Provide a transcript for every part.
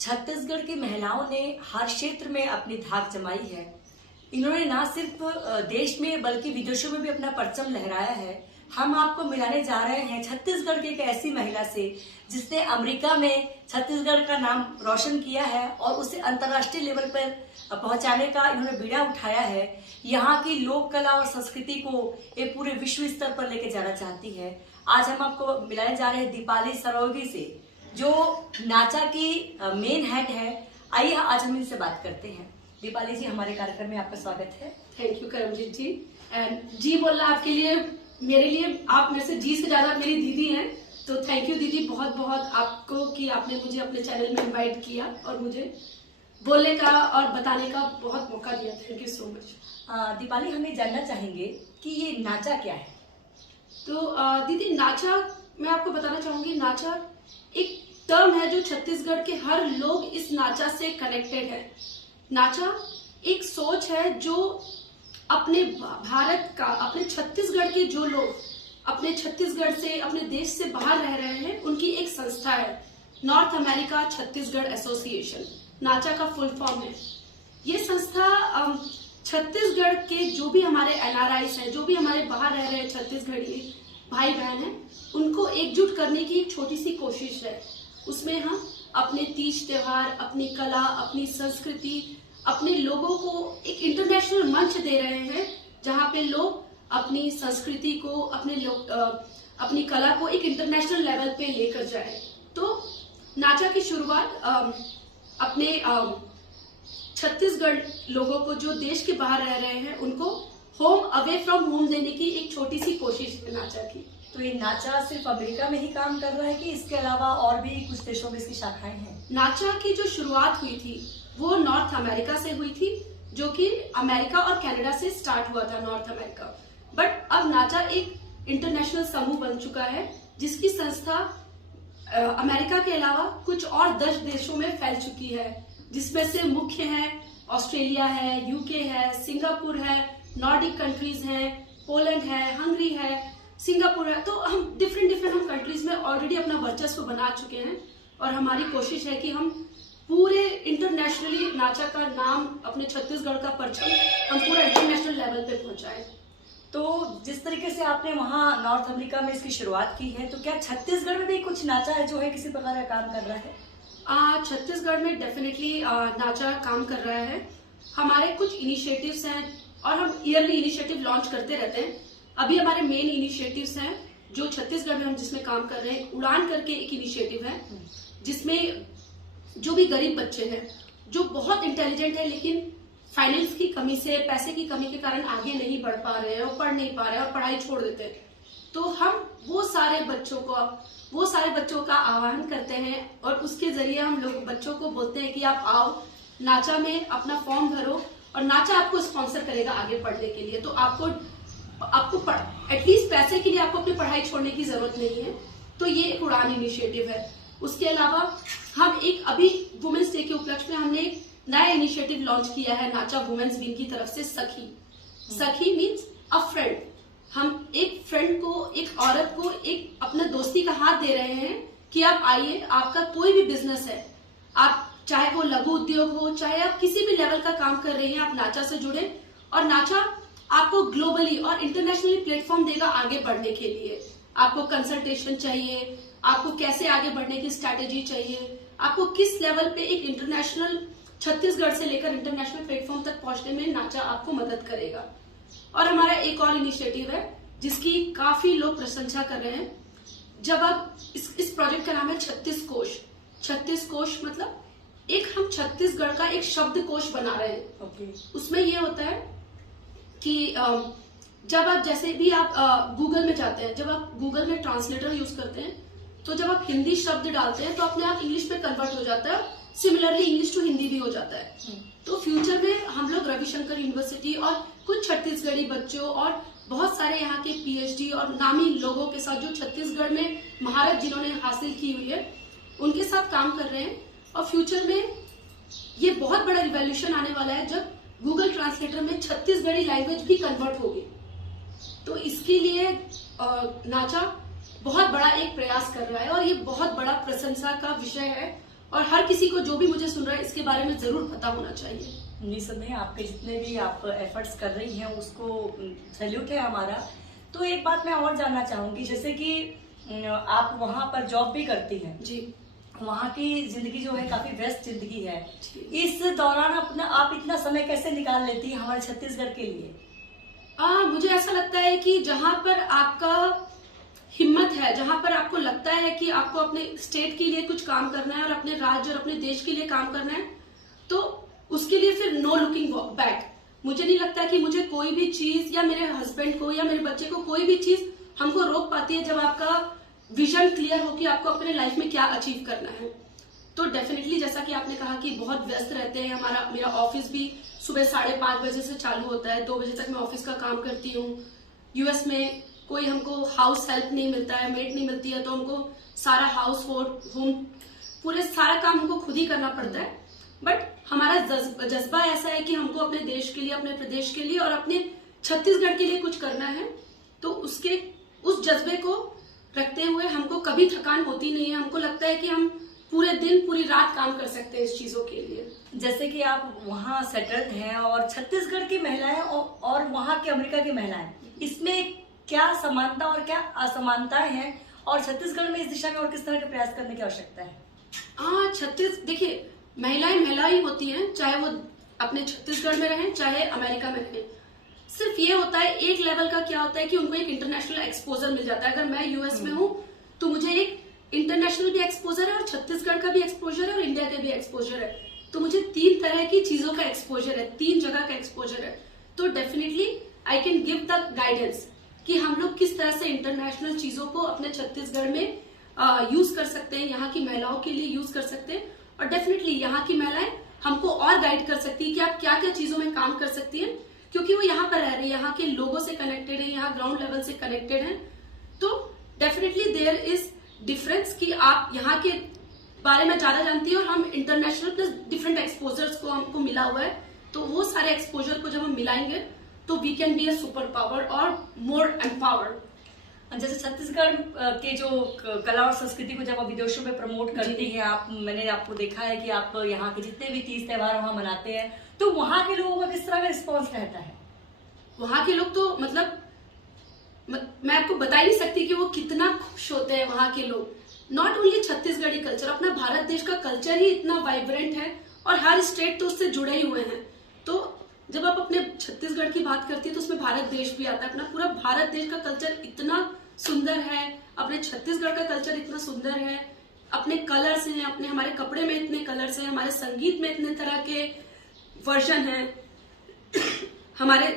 छत्तीसगढ़ की महिलाओं ने हर क्षेत्र में अपनी धाक जमाई है। इन्होंने न सिर्फ देश में बल्कि विदेशों में भी अपना परचम लहराया है। हम आपको मिलाने जा रहे हैं छत्तीसगढ़ की एक ऐसी महिला से जिसने अमेरिका में छत्तीसगढ़ का नाम रोशन किया है और उसे अंतर्राष्ट्रीय लेवल पर पहुंचाने का इन्होंने बीड़ा उठाया है। यहाँ की लोक कला और संस्कृति को एक पूरे विश्व स्तर पर लेके जाना चाहती है। आज हम आपको मिलाने जा रहे हैं दीपाली सरोगी से, जो नाचा की मेन हेड है। आइए आज हम इनसे बात करते हैं। दीपाली जी, हमारे कार्यक्रम में आपका स्वागत है। Thank you Karamjit ji. And जी बोलना आपके लिए, मेरे लिए, आप मेरे से जी से ज्यादा मेरी दीदी हैं, तो थैंक यू दीदी बहुत बहुत आपको कि आपने मुझे अपने चैनल में इनवाइट किया और मुझे बोलने का और बताने का बहुत मौका दिया। Thank you so much. Deepali, हम ये जानना चाहेंगे कि ये नाचा क्या है। तो दीदी, नाचा मैं आपको बताना चाहूंगी, नाचा एक टर्म है जो छत्तीसगढ़ के हर लोग इस नाचा से कनेक्टेड है। नाचा एक सोच है जो अपने भारत का, अपने छत्तीसगढ़ के जो लोग अपने छत्तीसगढ़ से, अपने देश से बाहर रह रहे हैं, उनकी एक संस्था है, नॉर्थ अमेरिका छत्तीसगढ़ एसोसिएशन, नाचा का फुल फॉर्म है। ये संस्था छत्तीसगढ़ के जो भी हमारे एनआरआईस हैं, जो भी हमारे बाहर रह रहे हैं छत्तीसगढ़ी भाई बहन हैं, उनको एकजुट करने की एक छोटी सी कोशिश है। उसमें हम अपने तीज त्योहार, अपनी कला, अपनी संस्कृति, अपने लोगों को एक इंटरनेशनल मंच दे रहे हैं, जहां पे लोग अपनी संस्कृति को, अपनी कला को एक इंटरनेशनल लेवल पे लेकर जाए। तो नाचा की शुरुआत अपने छत्तीसगढ़ लोगों को, जो देश के बाहर रह रहे हैं, उनको होम अवे फ्रॉम होम देने की एक छोटी सी कोशिश है नाचा की। तो ये नाचा सिर्फ अमेरिका में ही काम कर रहा है कि इसके अलावा और भी कुछ देशों में इसकी शाखाएं हैं? नाचा की जो शुरुआत हुई थी वो नॉर्थ अमेरिका से हुई थी, जो कि अमेरिका और कनाडा से स्टार्ट हुआ था, नॉर्थ अमेरिका। बट अब नाचा एक इंटरनेशनल समूह बन चुका है, जिसकी संस्था अमेरिका के अलावा कुछ और 10 देशों में फैल चुकी है, जिसमें से मुख्य है ऑस्ट्रेलिया है, यूके है, सिंगापुर है, नॉर्डिक कंट्रीज है, पोलैंड है, हंगरी है, सिंगापुर है। तो हम डिफरेंट हम कंट्रीज में ऑलरेडी अपना वर्चस्व बना चुके हैं और हमारी कोशिश है कि हम पूरे इंटरनेशनली नाचा का नाम, अपने छत्तीसगढ़ का परचम हम पूरा इंटरनेशनल लेवल पे पहुंचाएं। तो जिस तरीके से आपने वहाँ नॉर्थ अमेरिका में इसकी शुरुआत की है, तो क्या छत्तीसगढ़ में भी कुछ नाचा है जो है किसी प्रकार का काम कर रहा है? छत्तीसगढ़ में डेफिनेटली नाचा काम कर रहा है। हमारे कुछ इनिशिएटिव्स हैं और हम ईयरली इनिशिएटिव लॉन्च करते रहते हैं। अभी हमारे मेन इनिशिएटिव्स हैं जो छत्तीसगढ़ में हम जिसमें काम कर रहे हैं। उड़ान करके एक इनिशिएटिव है, जिसमें जो भी गरीब बच्चे हैं, जो बहुत इंटेलिजेंट है लेकिन फाइनेंस की कमी से, पैसे की कमी के कारण आगे नहीं बढ़ पा रहे हैं और पढ़ नहीं पा रहे हैं और पढ़ाई छोड़ देते हैं, तो हम वो सारे बच्चों का आह्वान करते हैं और उसके जरिए हम लोग बच्चों को बोलते हैं कि आप आओ, नाचा में अपना फॉर्म भरो और नाचा आपको स्पॉन्सर करेगा आगे पढ़ने के लिए। तो आपको एटलीस्ट पैसे के लिए आपको अपनी पढ़ाई छोड़ने की जरूरत नहीं है। तो ये एक उड़ान इनिशिएटिव है। उसके अलावा हम एक अभी वुमेन्स डे के उपलक्ष्य में हमने एक नया इनिशिएटिव लॉन्च किया है नाचा वुमेन्स विंग की तरफ से। सखी मीन्स अ फ्रेंड। हम एक फ्रेंड को, एक औरत को एक अपना दोस्ती का हाथ दे रहे हैं कि आप आइए, आपका कोई भी बिजनेस है, आप चाहे वो लघु उद्योग हो, चाहे आप किसी भी लेवल का काम कर रहे हैं, आप नाचा से जुड़े और नाचा आपको ग्लोबली और इंटरनेशनली प्लेटफॉर्म देगा आगे बढ़ने के लिए। आपको कंसल्टेशन चाहिए, आपको कैसे आगे बढ़ने की स्ट्रैटेजी चाहिए, आपको किस लेवल पे एक इंटरनेशनल, छत्तीसगढ़ से लेकर इंटरनेशनल प्लेटफॉर्म तक पहुंचने में नाचा आपको मदद करेगा। और हमारा एक और इनिशिएटिव है जिसकी काफी लोग प्रशंसा कर रहे हैं। जब आप इस प्रोजेक्ट का नाम है 36 कोश। 36 कोश मतलब एक हम छत्तीसगढ़ का एक शब्द कोश बना रहे हैं। उसमें ये होता है कि जब आप, जैसे भी आप गूगल में जाते हैं, जब आप गूगल में ट्रांसलेटर यूज करते हैं, तो जब आप हिंदी शब्द डालते हैं तो अपने आप इंग्लिश में कन्वर्ट हो जाता है। सिमिलरली इंग्लिश टू हिंदी भी हो जाता है। तो फ्यूचर में हम लोग रविशंकर यूनिवर्सिटी और कुछ छत्तीसगढ़ी बच्चों और बहुत सारे यहाँ के पीएचडी और नामी लोगों के साथ, जो छत्तीसगढ़ में महारत जिन्होंने हासिल की हुई है, उनके साथ काम कर रहे हैं। और फ्यूचर में ये बहुत बड़ा रिवॉल्यूशन आने वाला है जब गूगल ट्रांसलेटर में छत्तीसगढ़ी लैंग्वेज भी कन्वर्ट होगी। तो इसके लिए नाचा बहुत बड़ा एक प्रयास कर रहा है और ये बहुत बड़ा प्रशंसा का विषय है और हर किसी को जो भी मुझे सुन रहा है इसके बारे में जरूर पता होना चाहिए। निसंदेह आपके जितने भी आप एफर्ट्स कर रही हैं उसको सैल्यूट है हमारा। तो एक बात मैं और जानना चाहूंगी, जैसे कि आप वहाँ पर जॉब भी करती हैं जी। वहाँ की जिंदगी जो है काफी व्यस्त जिंदगी है, जी। इस दौरान अपना आप इतना समय कैसे निकाल लेती हैं हमारे छत्तीसगढ़ के लिए? मुझे ऐसा लगता है कि जहां पर आपका हिम्मत है, जहां पर आपको लगता है कि आपको अपने स्टेट के लिए कुछ काम करना है और अपने राज्य और अपने देश के लिए काम करना है, तो उसके लिए फिर नो लुकिंग बैक। मुझे नहीं लगता कि मुझे कोई भी चीज या मेरे हस्बैंड को या मेरे बच्चे को कोई भी चीज हमको रोक पाती है जब आपका विजन क्लियर हो कि आपको अपने लाइफ में क्या अचीव करना है। तो डेफिनेटली जैसा कि आपने कहा कि बहुत व्यस्त रहते हैं, मेरा ऑफिस भी सुबह 5:30 बजे से चालू होता है, 2 बजे तक मैं ऑफिस का काम करती हूँ। यूएस में कोई हमको हाउस हेल्प नहीं मिलता है, मेड नहीं मिलती है, तो हमको सारा हाउस होम पूरे सारा काम हमको खुद ही करना पड़ता है। बट हमारा जज्बा ऐसा है कि हमको अपने देश के लिए, अपने प्रदेश के लिए और अपने छत्तीसगढ़ के लिए कुछ करना है। तो उस जज्बे को रखते हुए हमको कभी थकान होती नहीं है। हमको लगता है कि हम पूरे दिन पूरी रात काम कर सकते हैं इस चीजों के लिए। जैसे कि आप वहाँ सेटल्ड हैं और छत्तीसगढ़ की महिलाएं और वहाँ के अमेरिका की महिलाएं, इसमें क्या समानता और क्या असमानताएं हैं, और छत्तीसगढ़ में इस दिशा में और किस तरह के प्रयास करने की आवश्यकता है? देखिए, महिलाएं महिला ही होती हैं, चाहे वो अपने छत्तीसगढ़ में रहें चाहे अमेरिका में रहें। सिर्फ ये होता है, एक लेवल का क्या होता है कि उनको एक इंटरनेशनल एक्सपोजर मिल जाता है। अगर मैं यूएस में हूँ तो मुझे एक इंटरनेशनल भी एक्सपोजर है और छत्तीसगढ़ का भी एक्सपोजर है और इंडिया का भी एक्सपोजर है। तो मुझे 3 तरह की चीजों का एक्सपोजर है, 3 जगह का एक्सपोजर है। तो definitely I can give the guidance कि हम लोग किस तरह से इंटरनेशनल चीजों को अपने छत्तीसगढ़ में यूज कर सकते हैं, यहाँ की महिलाओं के लिए यूज कर सकते हैं। और डेफिनेटली यहाँ की महिलाएं हमको और गाइड कर सकती है कि आप क्या क्या चीजों में काम कर सकती हैं, क्योंकि वो यहाँ पर रह रही है, यहाँ के लोगों से कनेक्टेड है, यहाँ ग्राउंड लेवल से कनेक्टेड है। तो डेफिनेटली देयर इज डिफरेंस कि आप यहाँ के बारे में ज्यादा जानती है और हम इंटरनेशनल प्लस डिफरेंट एक्सपोजर्स को हमको मिला हुआ है। तो वो सारे एक्सपोजर को जब हम मिलाएंगे तो we can be a superpower और मोर एम्पावर्ड। जैसे छत्तीसगढ़ के जो कला और संस्कृति को जब आप विदेशों में प्रमोट करती हैं आप, मैंने आपको देखा है कि आप यहाँ के जितने भी तीज त्योहार वहाँ मनाते हैं, तो वहाँ के लोगों का किस तरह का रिस्पॉन्स रहता है? वहाँ के लोग तो मतलब मैं आपको बता ही नहीं सकती कि वो कितना खुश होते हैं वहाँ के लोग। नॉट ओनली छत्तीसगढ़ी कल्चर, अपना भारत देश का कल्चर ही इतना वाइब्रेंट है और हर स्टेट तो उससे जुड़े ही हुए हैं। तो जब आप अपने छत्तीसगढ़ की बात करती है तो उसमें भारत देश भी आता है। अपना पूरा भारत देश का कल्चर इतना सुंदर है, अपने छत्तीसगढ़ का कल्चर इतना सुंदर है, अपने कलर्स हैं, अपने हमारे कपड़े में इतने कलर्स हैं, हमारे संगीत में इतने तरह के वर्जन हैं हमारे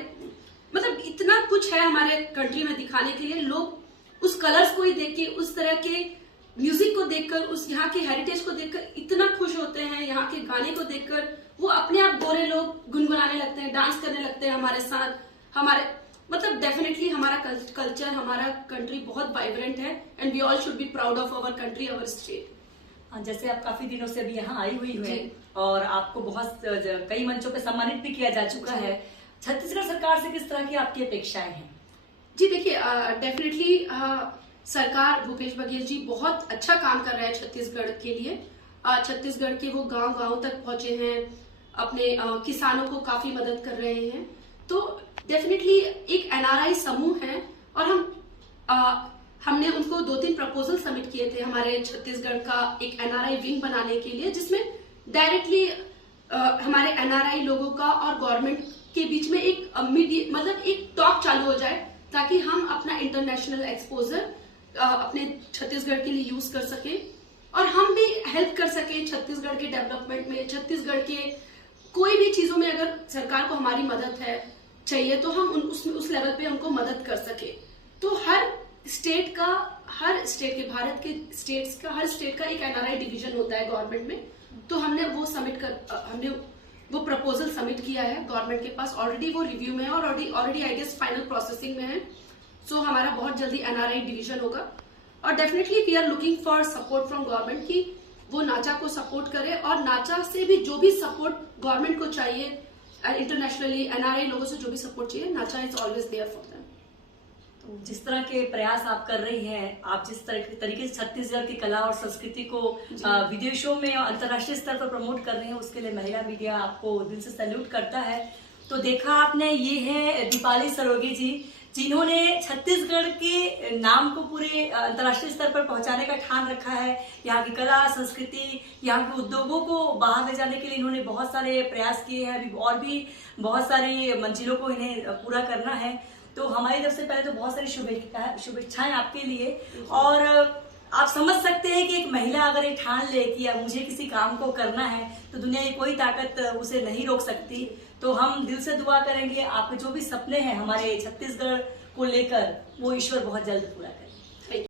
मतलब इतना कुछ है हमारे कंट्री में दिखाने के लिए। लोग उस कलर्स को ही देख के, उस तरह के म्यूजिक को देखकर, उस यहाँ के हेरिटेज को देखकर इतना खुश होते हैं। यहाँ के गाने को देखकर वो अपने आप गोरे लोग गुनगुनाने लगते हैं, डांस करने लगते हैं हमारे साथ। हमारे मतलब डेफिनेटली हमारा कल्चर, हमारा कंट्री बहुत वाइब्रेंट है and we all should be proud of our country, our state. जैसे आप काफी दिनों से अभी यहाँ आई हुई है और आपको बहुत कई मंचों पे सम्मानित भी किया जा चुका है। छत्तीसगढ़ सरकार से किस तरह की आपकी अपेक्षाएं हैं? जी देखिए, डेफिनेटली सरकार, भूपेश बघेल जी बहुत अच्छा काम कर रहे हैं छत्तीसगढ़ के लिए। छत्तीसगढ़ के वो गांव तक पहुंचे हैं, अपने किसानों को काफी मदद कर रहे हैं। तो डेफिनेटली एक एनआरआई समूह है और हमने उनको 2-3 प्रपोजल सबमिट किए थे हमारे छत्तीसगढ़ का एक एनआरआई विंग बनाने के लिए, जिसमें डायरेक्टली हमारे एनआरआई लोगों का और गवर्नमेंट के बीच में एक मतलब एक टॉक चालू हो जाए, ताकि हम अपना इंटरनेशनल एक्सपोजर अपने छत्तीसगढ़ के लिए यूज कर सके और हम भी हेल्प कर सके छत्तीसगढ़ के डेवलपमेंट में। छत्तीसगढ़ के कोई भी चीजों में अगर सरकार को हमारी मदद चाहिए तो हम उस लेवल पे उनको मदद कर सके। तो हर स्टेट के भारत के स्टेट्स का, हर स्टेट का एक एनआरआई डिवीजन होता है गवर्नमेंट में। तो हमने वो प्रपोजल सबमिट किया है गवर्नमेंट के पास। ऑलरेडी वो रिव्यू में है और already I guess final processing में है। सो हमारा बहुत जल्दी एनआरआई डिवीजन होगा और definitely we are looking for support from government कि वो नाचा को सपोर्ट करे, और नाचा से भी जो भी सपोर्ट गवर्नमेंट को चाहिए, इंटरनेशनली एनआरआई लोगों से जो भी सपोर्ट चाहिए, NACHA is always there for them. जिस तरह के प्रयास आप कर रही हैं, आप जिस तरीके से छत्तीसगढ़ की कला और संस्कृति को विदेशों में और अंतर्राष्ट्रीय स्तर पर प्रमोट कर रहे हैं, उसके लिए महिला मीडिया आपको दिल से सैल्यूट करता है। तो देखा आपने, ये है दीपाली सरोगे जी, जिन्होंने छत्तीसगढ़ के नाम को पूरे अंतर्राष्ट्रीय स्तर पर पहुंचाने का ठान रखा है। यहाँ की कला संस्कृति, यहाँ के उद्योगों को बाहर ले जाने के लिए इन्होंने बहुत सारे प्रयास किए हैं। अभी और भी बहुत सारी मंजिलों को इन्हें पूरा करना है। तो हमारी तरफ से पहले तो बहुत सारी शुभेच्छाएं आपके लिए। और आप समझ सकते हैं कि एक महिला अगर ये ठान ले कि अब मुझे किसी काम को करना है तो दुनिया की कोई ताकत उसे नहीं रोक सकती। तो हम दिल से दुआ करेंगे आपके जो भी सपने हैं हमारे छत्तीसगढ़ को लेकर, वो ईश्वर बहुत जल्द पूरा करे।